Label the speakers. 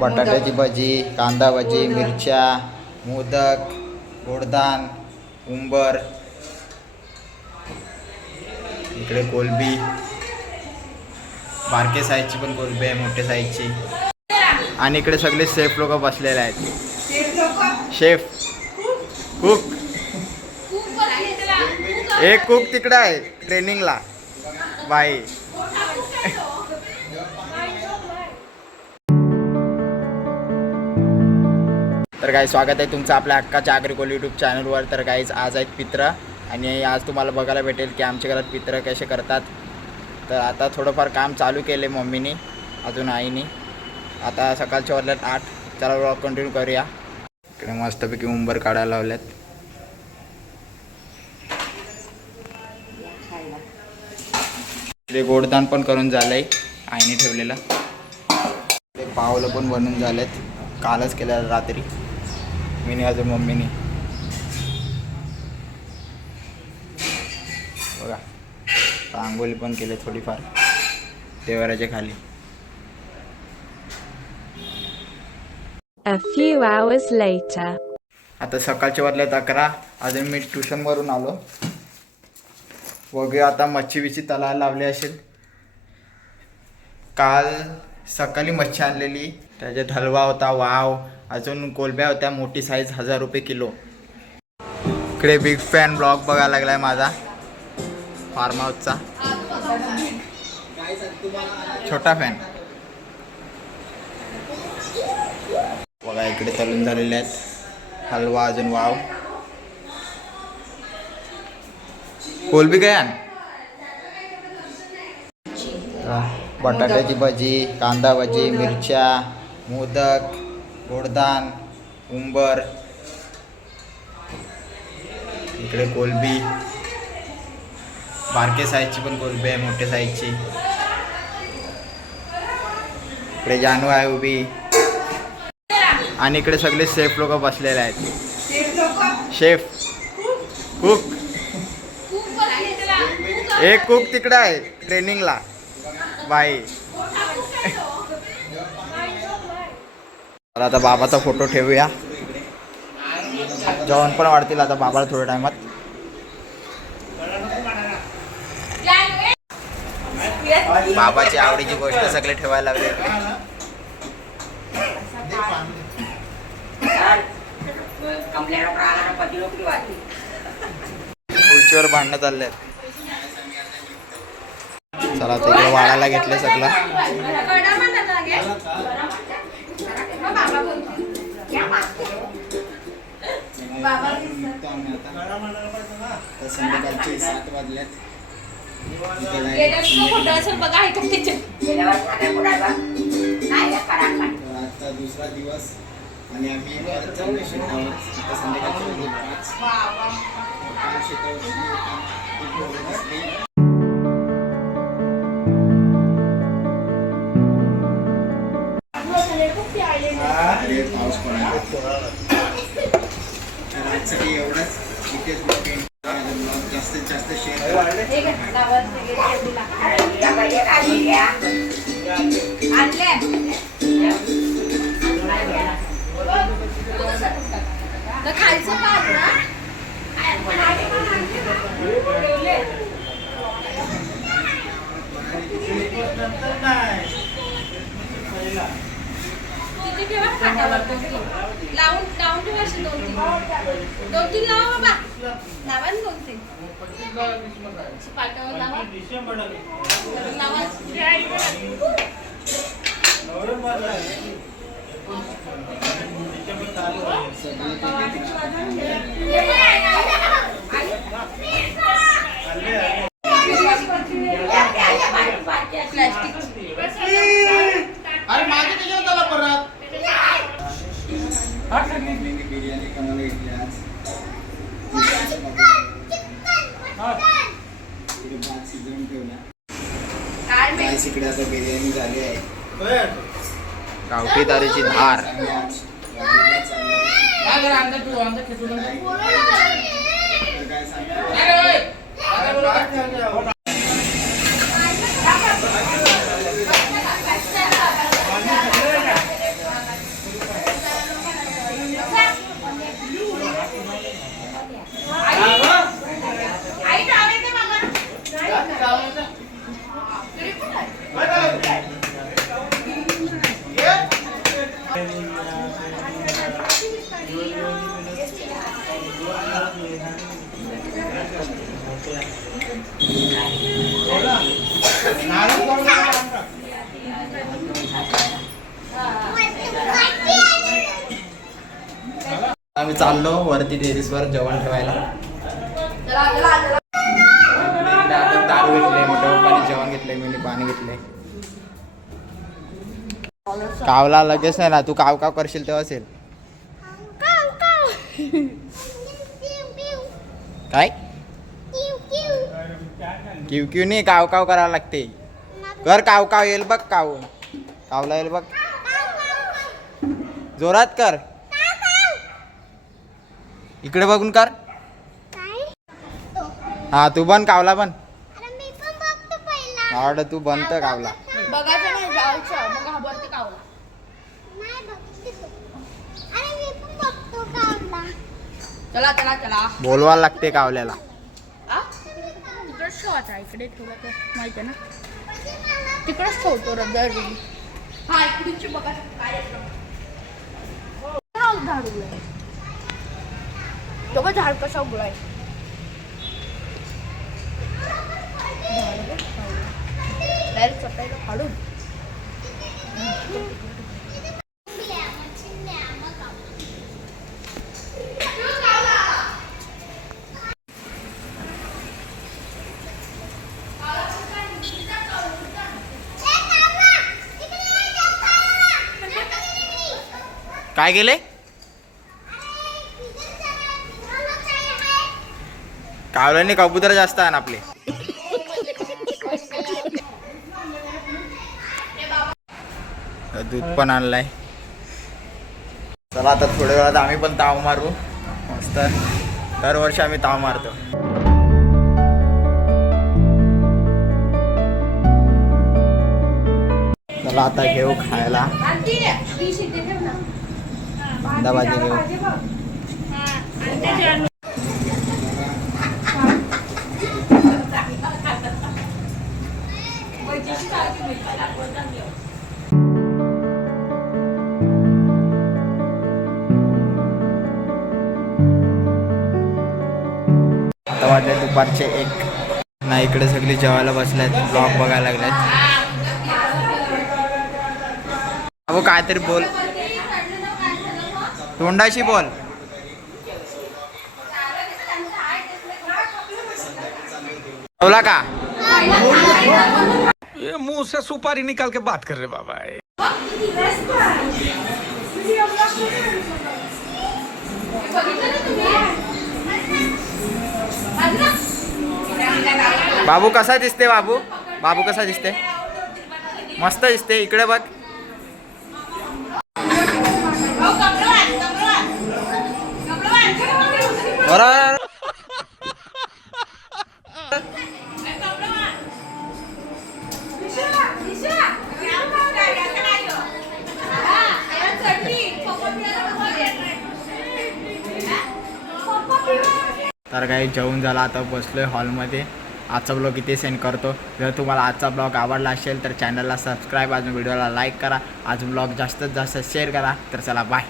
Speaker 1: बटाट्याची भजी कांदा भजी मिरच्या मोदक गोडदान उंबर इकडे कोलबी. बारके साईजची पण कोलबी आहे मोठे साईजची आणि इकडे सगळे शेफ लोक बसलेले आहेत. शेफ कुक एक कुक तिकडे आहे ट्रेनिंगला बाई. तर काही स्वागत आहे तुमचं आपल्या हक्काच्या अग्रिकोल यूट्यूब चॅनलवर तर काहीच आज आहेत पित्र. आणि आज तुम्हाला बघायला भेटेल की आमच्या घरात पित्र कसे करतात. तर आता थोडंफार काम चालू केले मम्मीनी अजून आईनी. आता सकाळच्या वाजल्यात आठ. चला ब्लॉग कंटिन्यू करूया. इकडे मस्तपैकी उंबर काढायला लावल्यात. इकडे गोडदान पण करून झालं आहे आईने ठेवलेलं. पावलं पण बनून झालेत. कालच केलं रात्री. मीनी अजून मम्मीनी. बघा रांगोळी पण केली थोडीफार देवाऱ्याच्या खाली.
Speaker 2: A few hours later.
Speaker 1: आता सकाळच्या वाजल्यात अकरा. अजून मी ट्युशनवरून आलो. वगैरे आता मच्छी बिच्छी तलायला लावली असेल. काल सकाळी मच्छी आणलेली. त्याच्यात हलवा होता वाव. अजून कोलब्या होत्या मोठी साईज हजार रुपये किलो. इकडे बिग फॅन ब्लॉग बघायला लागलाय माझा. फार्म हाऊसचा छोटा फॅन बघा इकडे तळून झालेले आहेत. हलवा अजून वाव. कोलबी काय आण? बटाट्याची भजी कांदा भजी मिरच्या मोदक. गोडदान उंबर इकडे कोलबी. बारके साईजची पण कोलबी आहे मोठे साईजची. इकडे जानू आहे उभी. आणि इकडे सगळे शेफ लोक बसलेले आहेत. शेफ कुक एक कुक तिकडे आहे ट्रेनिंगला बाई. आता बाबाचा फोटो ठेवूया. जेवण पण वाढतील आता बाबाला थोड्या टायमात. बाबाची आवडीची गोष्ट सगळे ठेवायला लागले. खुर्चीवर भांडणं चालले चला ते वाढायला घेतले सगळं. संध्याकाळचे सात वाजल्यात तर आजचा दुसरा दिवस आणि आम्ही परत आता संध्याकाळचे वाजले पाच. पाच शेतावरती पाऊस पडायला तर आजसाठी एवढंच. ब्लॉग जास्तीत जास्त शेअर
Speaker 3: खायचं पाहत ना ठेवा तीन लावून लावून ठेवा असे दोन तीन. दोन तीन लावा बाबा. लावा ना दोन तीन. अशी पाटावर लावा
Speaker 1: अरे माझे त्याच्यावर चला परत मम्मीने बिर्याणी करायला घेतली आज. इकडे भात शिजवून ठेवला. इकडे आता बिर्याणी झाली आहे. गावठी दारूची धार. काय सांगतो आम्ही चाललो वरती टेरिसवर जेवण ठेवायला. दारू घेतले मोठं पाणी जेवण घेतले मी पाणी घेतले कावला लगेच नाही ना तू काव काव करशील तेव्हा असेल. काय? क्यू क्यू नाही काव काव करावं लागते. कर काव काव येईल बघ काव. कावला येईल बघ. जोरात कर. इकडे बघून कर. हा तू बन कावला बन. आवड तू बनत कावला. बोलवायला लागते कावल्याला.
Speaker 4: इकडे माहिती आहे ना? तिकडेच ठेवतो हा बघा. हा, झाड उगलाय तो बघ झाड कसा उगलाय डायरेक्ट चटाईला काढून
Speaker 1: काय गेले कावल्याने कबुतर जास्त आहे ना आपले दूध पण आणलाय. चला आता थोड्या वेळात आम्ही पण ताव मारू. मस्त. दरवर्षी आम्ही ताव मारतो. चला आता घेऊ खायला. कांदा भाजी घेऊ आता वाटले दुपारचे एक. ना इकडे सगळी जेवायला बसल्यात ब्लॉग बघायला लागल्यात. अहो काहीतरी बोल. तोंडाशी बोल. बोला का?
Speaker 3: ये मुंह से सुपारी निकाल के बात कर रहे बाबा
Speaker 1: बाबू कसा दिसते बाबू? बाबू कसा दिसते? मस्त दिसते इकडे बघ. तर काही जेवून झालं आता बसलोय हॉलमध्ये. आजचा ब्लॉग इथे सेंड करतो. जर तुम्हाला आजचा ब्लॉग आवडला असेल तर चॅनलला सबस्क्राईब अजून व्हिडिओला लाईक करा. अजून ब्लॉग जास्तीत जास्त शेअर करा. तर चला बाय